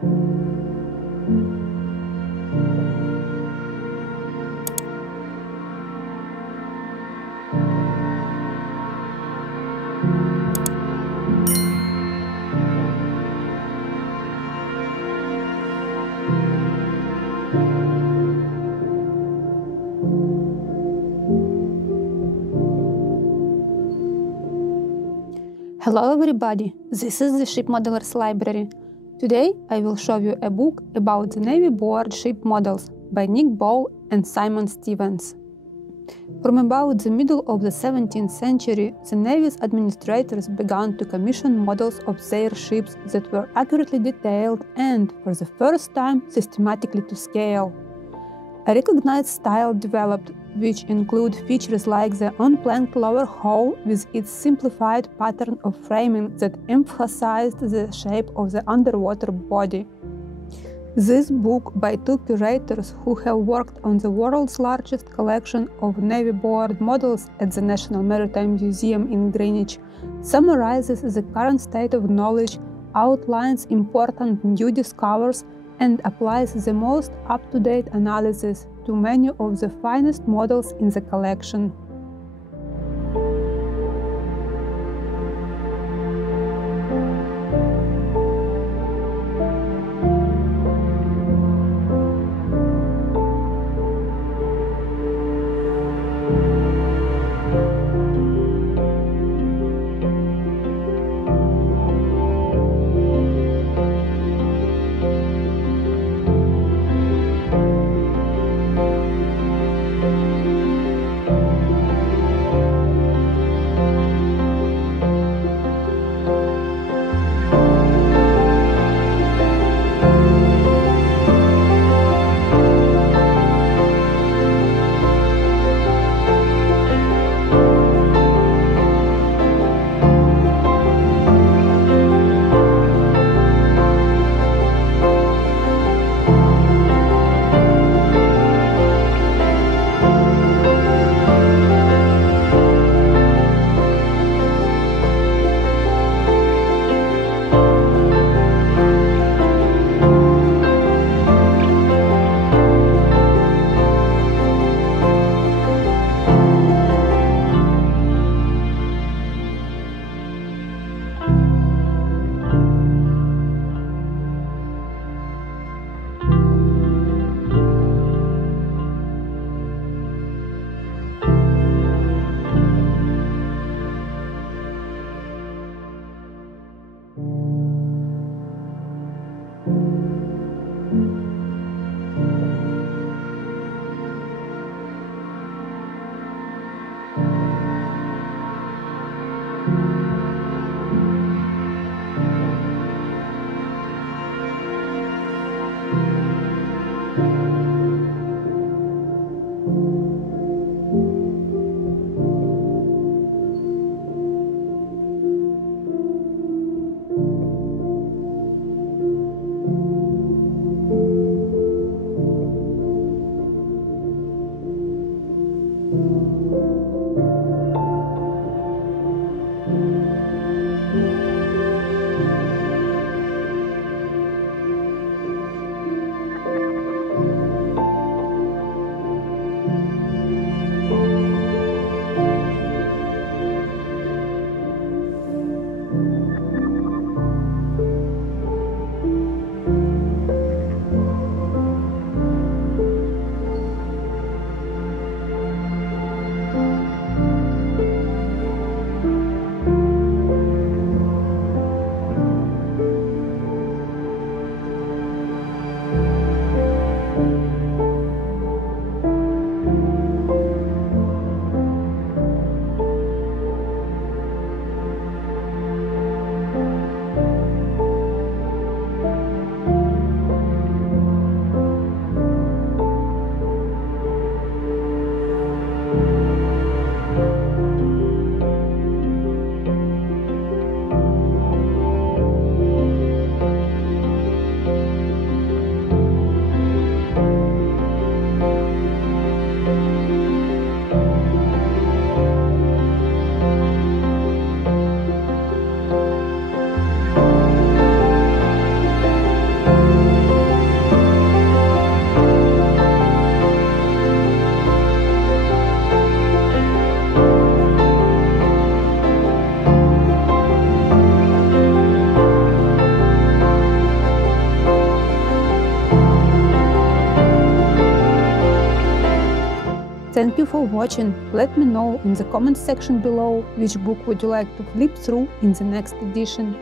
Hello everybody, this is the Ship Modelers Library. Today I will show you a book about the Navy board ship models by Nick Bow and Simon Stevens. From about the middle of the 17th century, the Navy's administrators began to commission models of their ships that were accurately detailed and, for the first time, systematically to scale. A recognized style developed, which include features like the unplanked lower hull with its simplified pattern of framing that emphasized the shape of the underwater body. This book, by two curators who have worked on the world's largest collection of Navy board models at the National Maritime Museum in Greenwich, summarizes the current state of knowledge, outlines important new discoveries, and applies the most up-to-date analysis to many of the finest models in the collection. you for watching. Let me know in the comment section below which book would you like to flip through in the next edition.